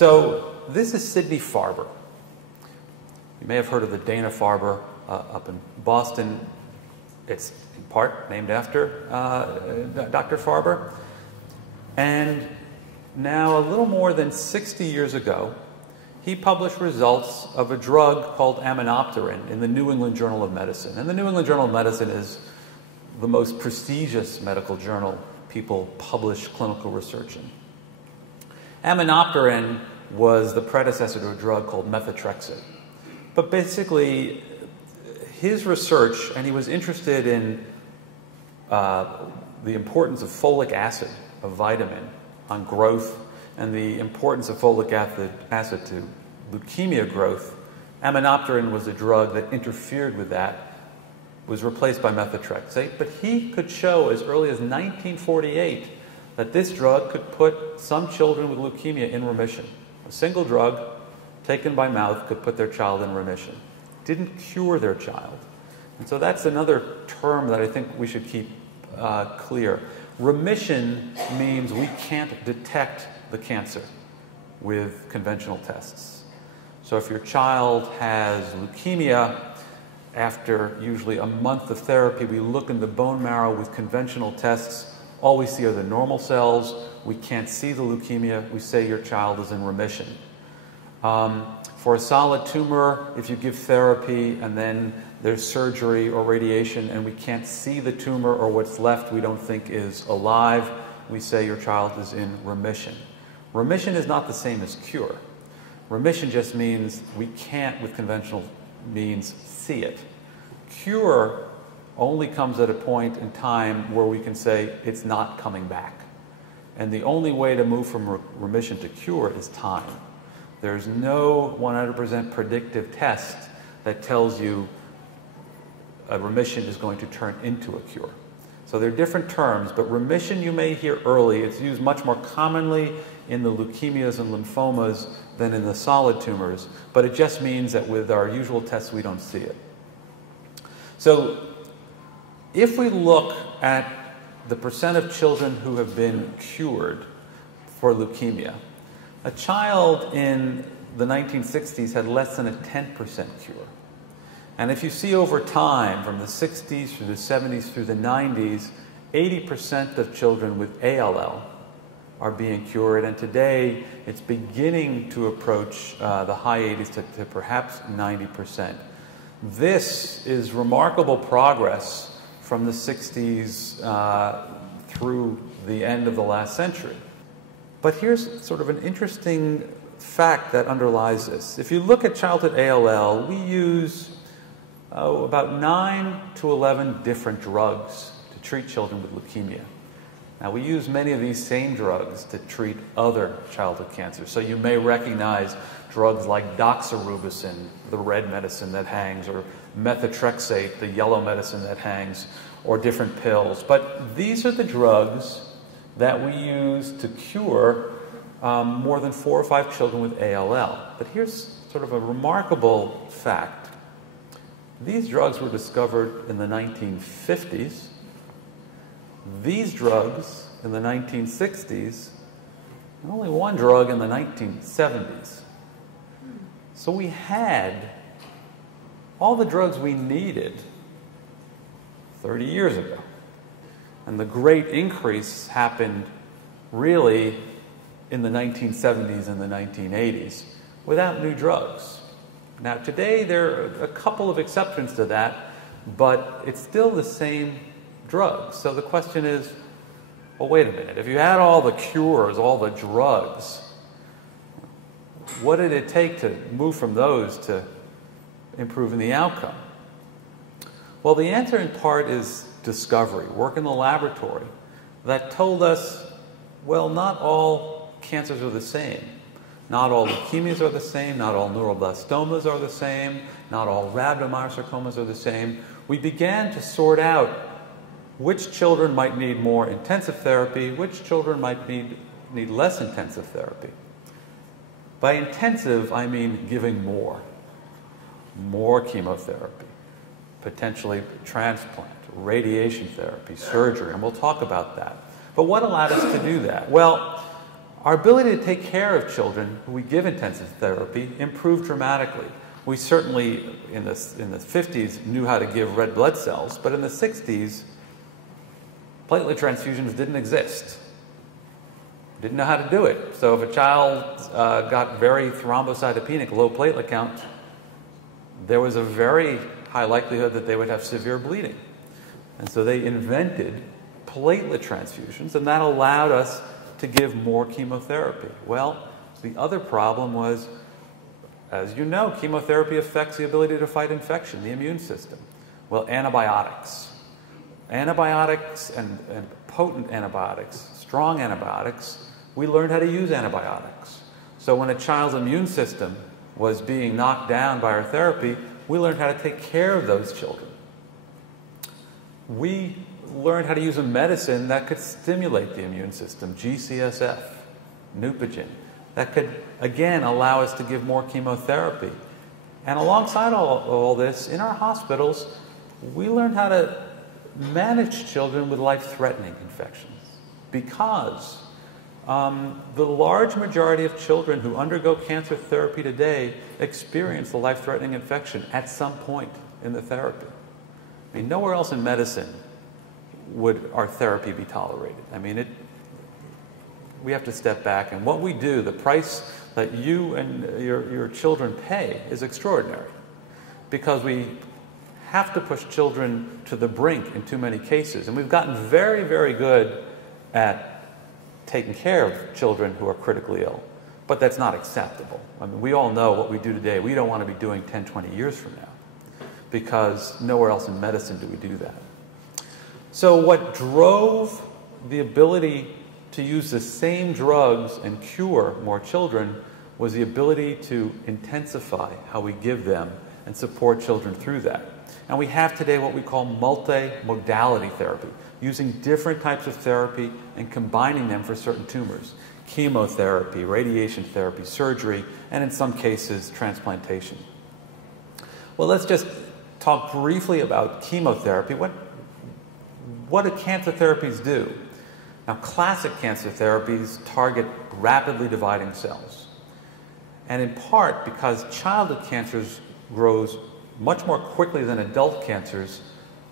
So this is Sidney Farber. You may have heard of the Dana-Farber up in Boston. It's in part named after Dr. Farber. And now a little more than 60 years ago, he published results of a drug called aminopterin in the New England Journal of Medicine. And the New England Journal of Medicine is the most prestigious medical journal people publish clinical research in. Aminopterin was the predecessor to a drug called methotrexate. But basically, his research, and he was interested in the importance of folic acid, a vitamin, on growth, and the importance of folic acid to leukemia growth. Aminopterin was a drug that interfered with that, was replaced by methotrexate, but he could show as early as 1948 that this drug could put some children with leukemia in remission. A single drug taken by mouth could put their child in remission. Didn't cure their child. And so that's another term that I think we should keep clear. Remission means we can't detect the cancer with conventional tests. So if your child has leukemia, after usually a month of therapy, we look in the bone marrow with conventional tests. All we see are the normal cells. We can't see the leukemia. We say your child is in remission. For a solid tumor, if you give therapy and then there's surgery or radiation and we can't see the tumor or what's left we don't think is alive, we say your child is in remission. Remission is not the same as cure. Remission just means we can't, with conventional means, see it. Cure only comes at a point in time where we can say it's not coming back. And the only way to move from remission to cure is time. There's no 100% predictive test that tells you a remission is going to turn into a cure. So they're different terms, but remission you may hear early. It's used much more commonly in the leukemias and lymphomas than in the solid tumors, but it just means that with our usual tests we don't see it. So if we look at the percent of children who have been cured for leukemia, a child in the 1960s had less than a 10% cure. And if you see over time, from the 60s through the 70s through the 90s, 80% of children with ALL are being cured, and today it's beginning to approach the high 80s to perhaps 90%. This is remarkable progress from the 60s through the end of the last century. But here's sort of an interesting fact that underlies this. If you look at childhood ALL, we use about 9 to 11 different drugs to treat children with leukemia. Now, we use many of these same drugs to treat other childhood cancers. So you may recognize drugs like doxorubicin, the red medicine that hangs, or methotrexate, the yellow medicine that hangs, or different pills. But these are the drugs that we use to cure more than 4 or 5 children with ALL. But here's sort of a remarkable fact. These drugs were discovered in the 1950s. These drugs in the 1960s, and only one drug in the 1970s. So we had all the drugs we needed 30 years ago. And the great increase happened really in the 1970s and the 1980s without new drugs. Now today there are a couple of exceptions to that, but it's still the same drugs. So the question is, well, wait a minute. If you had all the cures, all the drugs, what did it take to move from those to improving the outcome? Well, the answer in part is discovery, work in the laboratory, that told us, well, not all cancers are the same. Not all leukemias are the same, not all neuroblastomas are the same, not all rhabdomyosarcomas are the same. We began to sort out which children might need more intensive therapy, which children might need less intensive therapy. By intensive, I mean giving more chemotherapy, potentially transplant, radiation therapy, surgery, and we'll talk about that. But what allowed us to do that? Well, Our ability to take care of children who we give intensive therapy improved dramatically. We certainly, in the 50s, knew how to give red blood cells, but in the 60s, platelet transfusions didn't exist. Didn't know how to do it. So if a child got very thrombocytopenic, low platelet count, there was a very high likelihood that they would have severe bleeding. And so they invented platelet transfusions, and that allowed us to give more chemotherapy. Well, the other problem was, as you know, chemotherapy affects the ability to fight infection, the immune system. Well, antibiotics and potent antibiotics, strong antibiotics, we learned how to use antibiotics. So when a child's immune system was being knocked down by our therapy, we learned how to take care of those children. We learned how to use a medicine that could stimulate the immune system, GCSF, Neupogen, that could, again, allow us to give more chemotherapy. And alongside all this, in our hospitals, we learned how to manage children with life-threatening infections, because the large majority of children who undergo cancer therapy today experience the life-threatening infection at some point in the therapy. I mean, nowhere else in medicine would our therapy be tolerated. I mean, we have to step back, and what we do, the price that you and your children pay is extraordinary, because we have to push children to the brink in too many cases. And we've gotten very, very good at taking care of children who are critically ill, but that's not acceptable. I mean, we all know what we do today, we don't want to be doing 10, 20 years from now, because nowhere else in medicine do we do that. So what drove the ability to use the same drugs and cure more children was the ability to intensify how we give them and support children through that. And we have today what we call multimodality therapy, using different types of therapy and combining them for certain tumors. Chemotherapy, radiation therapy, surgery, and in some cases, transplantation. Well, let's just talk briefly about chemotherapy. What do cancer therapies do? Now, classic cancer therapies target rapidly dividing cells. And in part because childhood cancers grows much more quickly than adult cancers,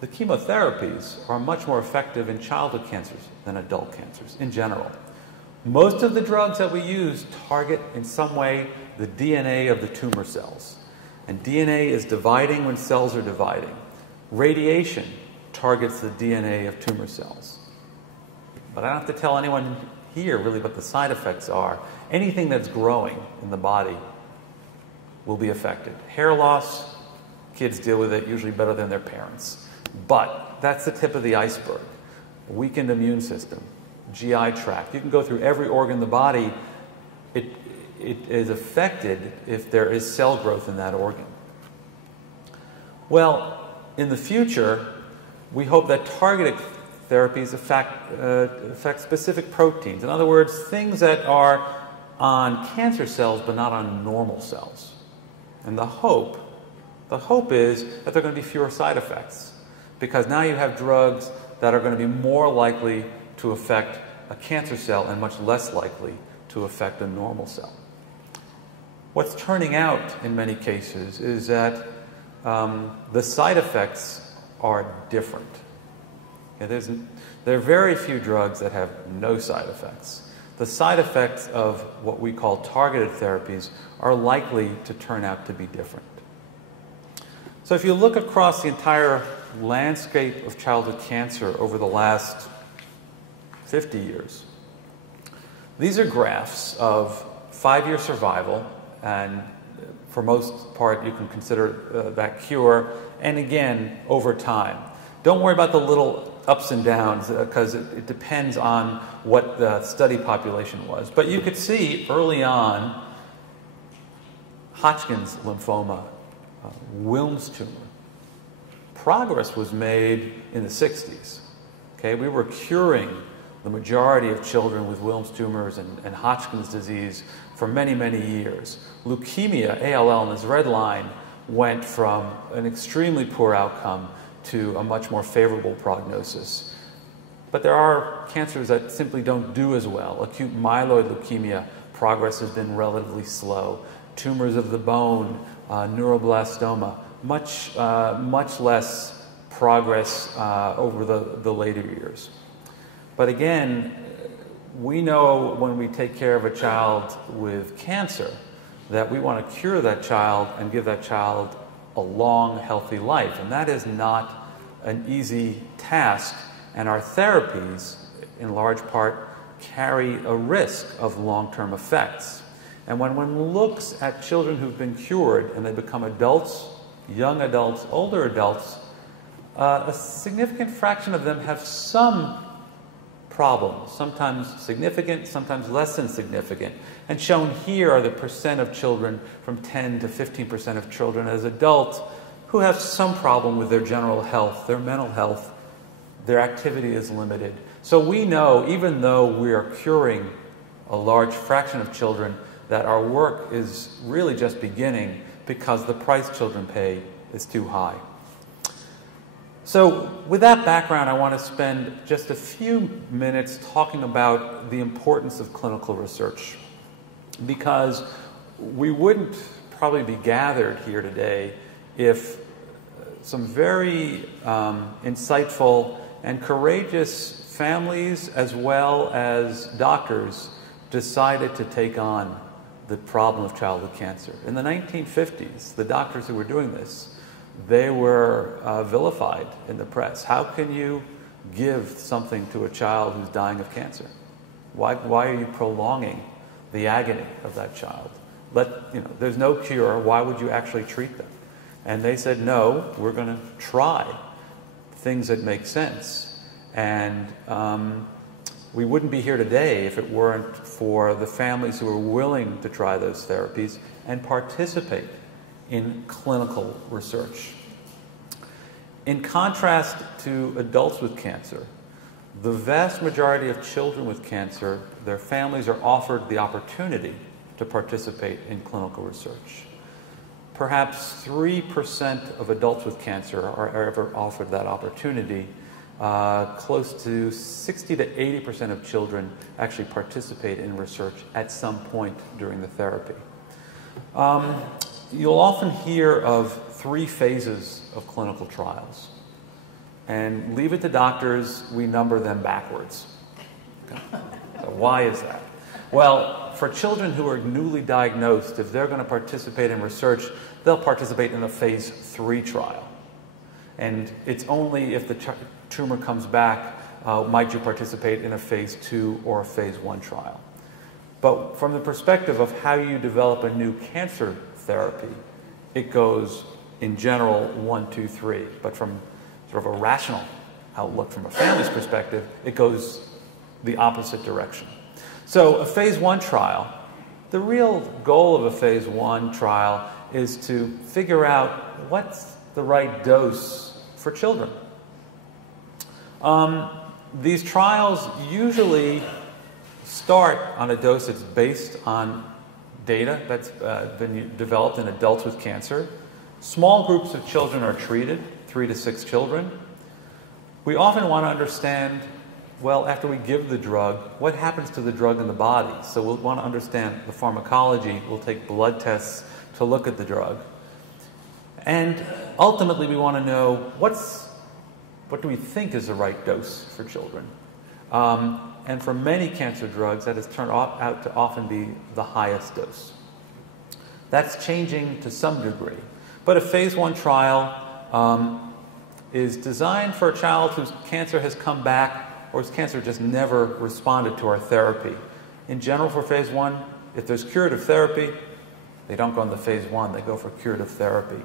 the chemotherapies are much more effective in childhood cancers than adult cancers in general. Most of the drugs that we use target in some way the DNA of the tumor cells. And DNA is dividing when cells are dividing. Radiation targets the DNA of tumor cells. But I don't have to tell anyone here really what the side effects are. Anything that's growing in the body will be affected. Hair loss, kids deal with it usually better than their parents. But that's the tip of the iceberg. Weakened immune system, GI tract. You can go through every organ in the body. It is affected if there is cell growth in that organ. Well, in the future, we hope that targeted therapies affect specific proteins. In other words, things that are on cancer cells but not on normal cells. And the hope is that there are going to be fewer side effects, because now you have drugs that are going to be more likely to affect a cancer cell and much less likely to affect a normal cell. What's turning out in many cases is that the side effects are different. There are very few drugs that have no side effects. The side effects of what we call targeted therapies are likely to turn out to be different. So if you look across the entire landscape of childhood cancer over the last 50 years, these are graphs of 5-year survival, and for most part you can consider that cure, and again, over time. Don't worry about the little ups and downs, because it depends on what the study population was. But you could see early on Hodgkin's lymphoma, Wilms tumor. Progress was made in the 60s. Okay, we were curing the majority of children with Wilms tumors and Hodgkin's disease for many, many years. Leukemia, ALL, in this red line, went from an extremely poor outcome to a much more favorable prognosis. But there are cancers that simply don't do as well. Acute myeloid leukemia, progress has been relatively slow. Tumors of the bone, neuroblastoma, much less progress over the later years. But again, we know when we take care of a child with cancer that we want to cure that child and give that child a long, healthy life. And that is not an easy task. And our therapies, in large part, carry a risk of long-term effects. And when one looks at children who've been cured and they become adults, young adults, older adults, a significant fraction of them have some problems, sometimes significant, sometimes less than significant. And shown here are the percent of children, from 10 to 15% of children as adults, who have some problem with their general health, their mental health, their activity is limited. So we know, even though we are curing a large fraction of children, that our work is really just beginning because the price children pay is too high. So with that background, I want to spend just a few minutes talking about the importance of clinical research, because we wouldn't probably be gathered here today if some very insightful and courageous families as well as doctors decided to take on the problem of childhood cancer. In the 1950s, the doctors who were doing this, they were vilified in the press. How can you give something to a child who's dying of cancer? Why are you prolonging the agony of that child? There's no cure. Why would you actually treat them? And they said, no, we're going to try things that make sense. And we wouldn't be here today if it weren't for the families who were willing to try those therapies and participate in clinical research. In contrast to adults with cancer, the vast majority of children with cancer, their families are offered the opportunity to participate in clinical research. Perhaps 3% of adults with cancer are ever offered that opportunity. Close to 60 to 80% of children actually participate in research at some point during the therapy. You'll often hear of 3 phases of clinical trials. And leave it to doctors, we number them backwards. Okay. So why is that? Well, for children who are newly diagnosed, if they're going to participate in research, they'll participate in a phase 3 trial. And it's only if the tumor comes back might you participate in a phase 2 or a phase 1 trial. But from the perspective of how you develop a new cancer therapy, it goes in general 1, 2, 3. But from sort of a rational outlook from a family's perspective, it goes the opposite direction. So a phase 1 trial, the real goal of a phase 1 trial is to figure out what's the right dose for children. These trials usually start on a dose that's based on data that's been developed in adults with cancer. Small groups of children are treated, 3 to 6 children. We often want to understand, well, after we give the drug, what happens to the drug in the body? So we'll want to understand the pharmacology. We'll take blood tests to look at the drug. And ultimately, we want to know what do we think is the right dose for children. And for many cancer drugs, that has turned out to often be the highest dose. That's changing to some degree. But a phase 1 trial is designed for a child whose cancer has come back or whose cancer just never responded to our therapy. In general, for phase 1, if there's curative therapy, they don't go into phase 1, they go for curative therapy.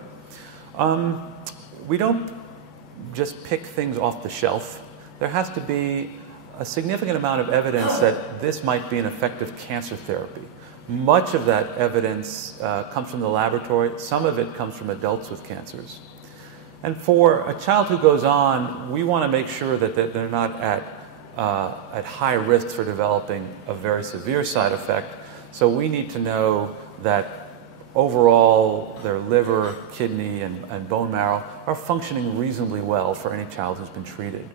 We don't just pick things off the shelf. There has to be a significant amount of evidence that this might be an effective cancer therapy. Much of that evidence comes from the laboratory. Some of it comes from adults with cancers. And for a child who goes on, we want to make sure that they're not at high risk for developing a very severe side effect. So we need to know that overall their liver, kidney, and bone marrow are functioning reasonably well for any child who's been treated.